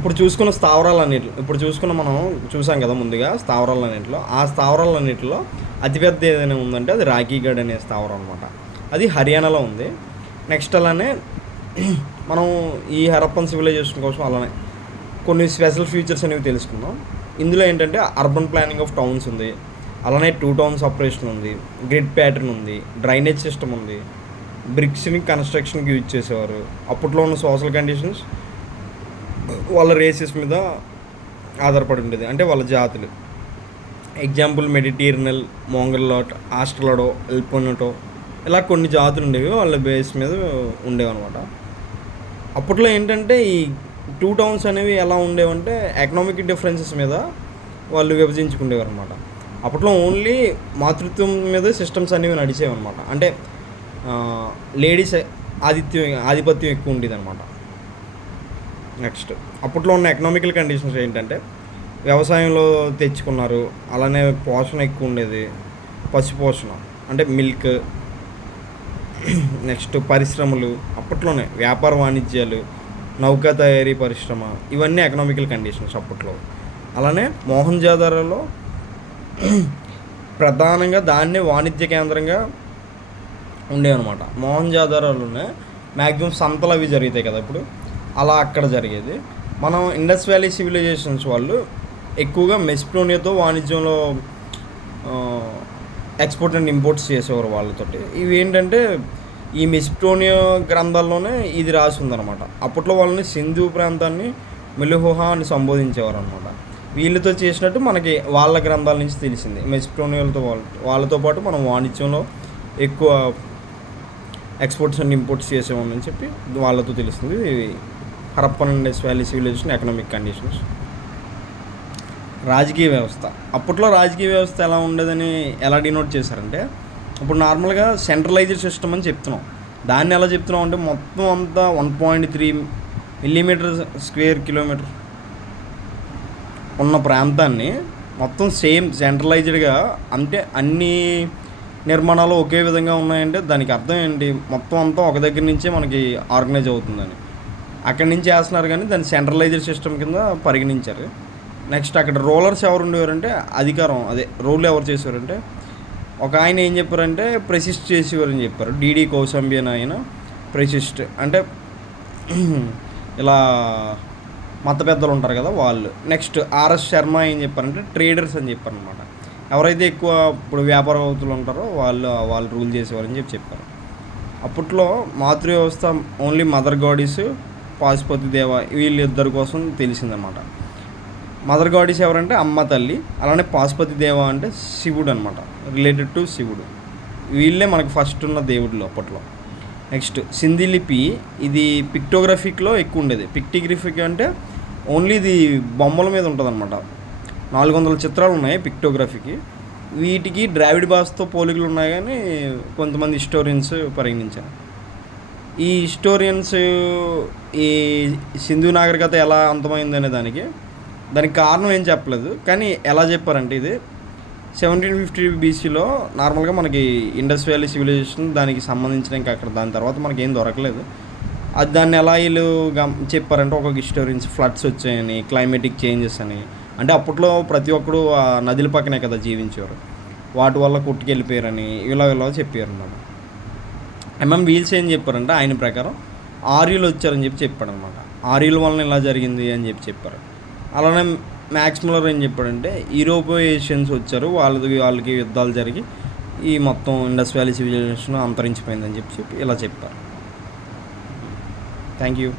ఇప్పుడు చూసుకున్న మనం చూసాం కదా ముందుగా స్థావరాలన్నింటిలో, ఆ స్థావరాలన్నింటిలో అతిపెద్ద ఏదైనా ఉందంటే అది రాఖీగఢ్ అనే స్థావరం అనమాట. అది హర్యానాలో ఉంది. నెక్స్ట్ అలానే మనం ఈ హరప్పన్ సివిలైజేషన్ కోసం అలానే కొన్ని స్పెషల్ ఫీచర్స్ అనేవి తెలుసుకుందాం. ఇందులో ఏంటంటే అర్బన్ ప్లానింగ్ ఆఫ్ టౌన్స్ ఉంది, అలానే 2 టౌన్స్ ఆపరేషన్ ఉంది, గ్రిడ్ ప్యాటర్న్ ఉంది, డ్రైనేజ్ సిస్టమ్ ఉంది, బ్రిక్స్ని కన్స్ట్రక్షన్కి యూజ్ చేసేవారు. అప్పట్లో ఉన్న సోషల్ కండిషన్స్ వాళ్ళ రేసెస్ మీద ఆధారపడి ఉండేది, అంటే వాళ్ళ జాతులు. ఎగ్జాంపుల్ మెడిటేరియనల్, మోంగల్లాట్, ఆస్ట్రలాడో, ఎల్పోనటో, ఇలా కొన్ని జాతులు ఉండేవి, వాళ్ళ బేస్ మీద ఉండేవి అనమాట. అప్పట్లో ఏంటంటే ఈ 2 టౌన్స్ అనేవి ఎలా ఉండేవంటే ఎకనామిక్ డిఫరెన్సెస్ మీద వాళ్ళు విభజించుకునేవారు అనమాట. అప్పట్లో ఓన్లీ మాతృత్వం మీద సిస్టమ్స్ అనేవి నడిచేవి అనమాట. అంటే లేడీస్ ఆధిపత్యం ఎక్కువ ఉండేది అనమాట. నెక్స్ట్ అప్పట్లో ఉన్న ఎకనామికల్ కండిషన్స్ ఏంటంటే వ్యవసాయంలో తెచ్చుకున్నారు, అలానే పోషణ ఎక్కువ ఉండేది, పశు పోషణ అంటే మిల్క్. నెక్స్ట్ పరిశ్రమలు, అప్పట్లోనే వ్యాపార వాణిజ్యాలు, నౌకా తయారీ పరిశ్రమ, ఇవన్నీ ఎకనామికల్ కండిషన్స్ అప్పట్లో. అలానే మోహన్జాదారోలో ప్రధానంగా దాన్నే వాణిజ్య కేంద్రంగా ఉండేవన్నమాట. మోహన్జాదారోలోనే మ్యాక్సిమం సంతలు అవి జరుగుతాయి కదా ఇప్పుడు, అలా అక్కడ జరిగేది. మనం ఇండస్ వ్యాలీ సివిలైజేషన్స్ వాళ్ళు ఎక్కువగా మెస్ప్రోనియాతో వాణిజ్యంలో ఎక్స్పోర్ట్ అండ్ ఇంపోర్ట్స్ చేసేవారు వాళ్ళతోటి. ఇవి ఏంటంటే ఈ మెస్ప్రోనియా గ్రంథాల్లోనే ఇది రాసి ఉందన్నమాట. అప్పట్లో వాళ్ళని సింధు ప్రాంతాన్ని మెలుహోహా అని సంబోధించేవారు అనమాట. వీళ్ళతో చేసినట్టు మనకి వాళ్ళ గ్రంథాల నుంచి తెలిసింది. మెస్ప్రోనియాలతో వాళ్ళతో పాటు మనం వాణిజ్యంలో ఎక్కువ ఎక్స్పోర్ట్స్ అండ్ ఇంపోర్ట్స్ చేసేవాళ్ళని చెప్పి వాళ్ళతో తెలుస్తుంది. Harappan and Indus valley civilisation economic conditions. రాజకీయ వ్యవస్థ, అప్పట్లో రాజకీయ వ్యవస్థ ఎలా ఉండేదని ఎలా డినోట్ చేశారంటే, ఇప్పుడు నార్మల్గా సెంట్రలైజ్డ్ సిస్టమ్ అని చెప్తున్నాం. దాన్ని ఎలా చెప్తున్నాం అంటే మొత్తం అంతా 1.3 మిల్లీమీటర్ స్క్వేర్ కిలోమీటర్ ఉన్న ప్రాంతాన్ని మొత్తం సేమ్ సెంట్రలైజ్డ్గా, అంటే అన్ని నిర్మాణాలు ఒకే విధంగా ఉన్నాయంటే దానికి అర్థం ఏంటి, మొత్తం అంతా ఒక దగ్గర నుంచే మనకి ఆర్గనైజ్ అవుతుందని. అక్కడి నుంచి చేస్తున్నారు కానీ దాన్ని సెంట్రలైజ్డ్ సిస్టమ్ కింద పరిగణించారు. నెక్స్ట్ అక్కడ రూలర్స్ ఎవరు ఉండేవారంటే, అధికారం అదే రూల్ ఎవరు చేసేవారంటే, ఒక ఆయన ఏం చెప్పారంటే ప్రెసిస్ట్ చేసేవారని చెప్పారు. డిడి కౌసంబి అని ఆయన ప్రెసిస్ట్ అంటే ఇలా మత పెద్దలు ఉంటారు కదా వాళ్ళు. నెక్స్ట్ ఆర్ఎస్ శర్మ ఏం చెప్పారంటే ట్రేడర్స్ అని చెప్పారు అనమాట. ఎవరైతే ఎక్కువ ఇప్పుడు వ్యాపారవేత్తలు ఉంటారో వాళ్ళు రూల్ చేసేవారని చెప్పారు. అప్పట్లో మాతృ వ్యవస్థ ఓన్లీ మదర్ గాడీస్, పాశుపతి దేవ, వీళ్ళిద్దరి కోసం తెలిసిందనమాట. మదర్ గాడీస్ ఎవరంటే అమ్మ తల్లి, అలానే పాశుపతి దేవ అంటే శివుడు అనమాట, రిలేటెడ్ టు శివుడు. వీళ్ళే మనకు ఫస్ట్ ఉన్న దేవుళ్ళు అప్పట్లో. నెక్స్ట్ సింధీ లిపి, ఇది పిక్టోగ్రఫిక్లో ఎక్కువ ఉండేది. పిక్టోగ్రఫిక్ అంటే ఓన్లీ ఇది బొమ్మల మీద ఉంటుంది అనమాట. 400 చిత్రాలు ఉన్నాయి పిక్టోగ్రఫీకి. వీటికి ద్రావిడ భాషతో పోలికలు ఉన్నాయి కానీ కొంతమంది హిస్టోరియన్స్ పరిగణించారు. ఈ హిస్టోరియన్స్ ఈ సింధు నాగరికత ఎలా అంతమైందనే దానికి కారణం ఏం చెప్పలేదు, కానీ ఎలా చెప్పారంటే ఇది 1750 BCలో నార్మల్గా మనకి ఇండస్ వ్యాలీ సివిలైజేషన్ దానికి సంబంధించిన ఇంకా అక్కడ దాని తర్వాత మనకి ఏం దొరకలేదు. అది దాన్ని ఎలా వీళ్ళు చెప్పారంటే ఒక్కొక్క హిస్టోరియన్స్ ఫ్లడ్స్ వచ్చాయని, క్లైమేటిక్ చేంజెస్ అని, అంటే అప్పట్లో ప్రతి ఒక్కరు ఆ నదుల పక్కనే కదా జీవించేవారు, వాటి వల్ల కొట్టుకెళ్ళిపోయారని ఇలా చెప్పారు అన్నమాట. వీల్స్ ఏం చెప్పారంటే ఆయన ప్రకారం ఆర్యులు వచ్చారని చెప్పాడు అనమాట. ఆర్యుల వలన ఇలా జరిగింది అని చెప్పారు. అలానే మ్యాక్స్ ముల్లర్ ఏం చెప్పాడంటే యూరోపియన్స్ వచ్చారు, వాళ్ళకి యుద్ధాలు జరిగి ఈ మొత్తం ఇండస్ వ్యాలీ సివిలైజేషన్ అంతరించిపోయిందని చెప్పి ఇలా చెప్పారు. Thank you.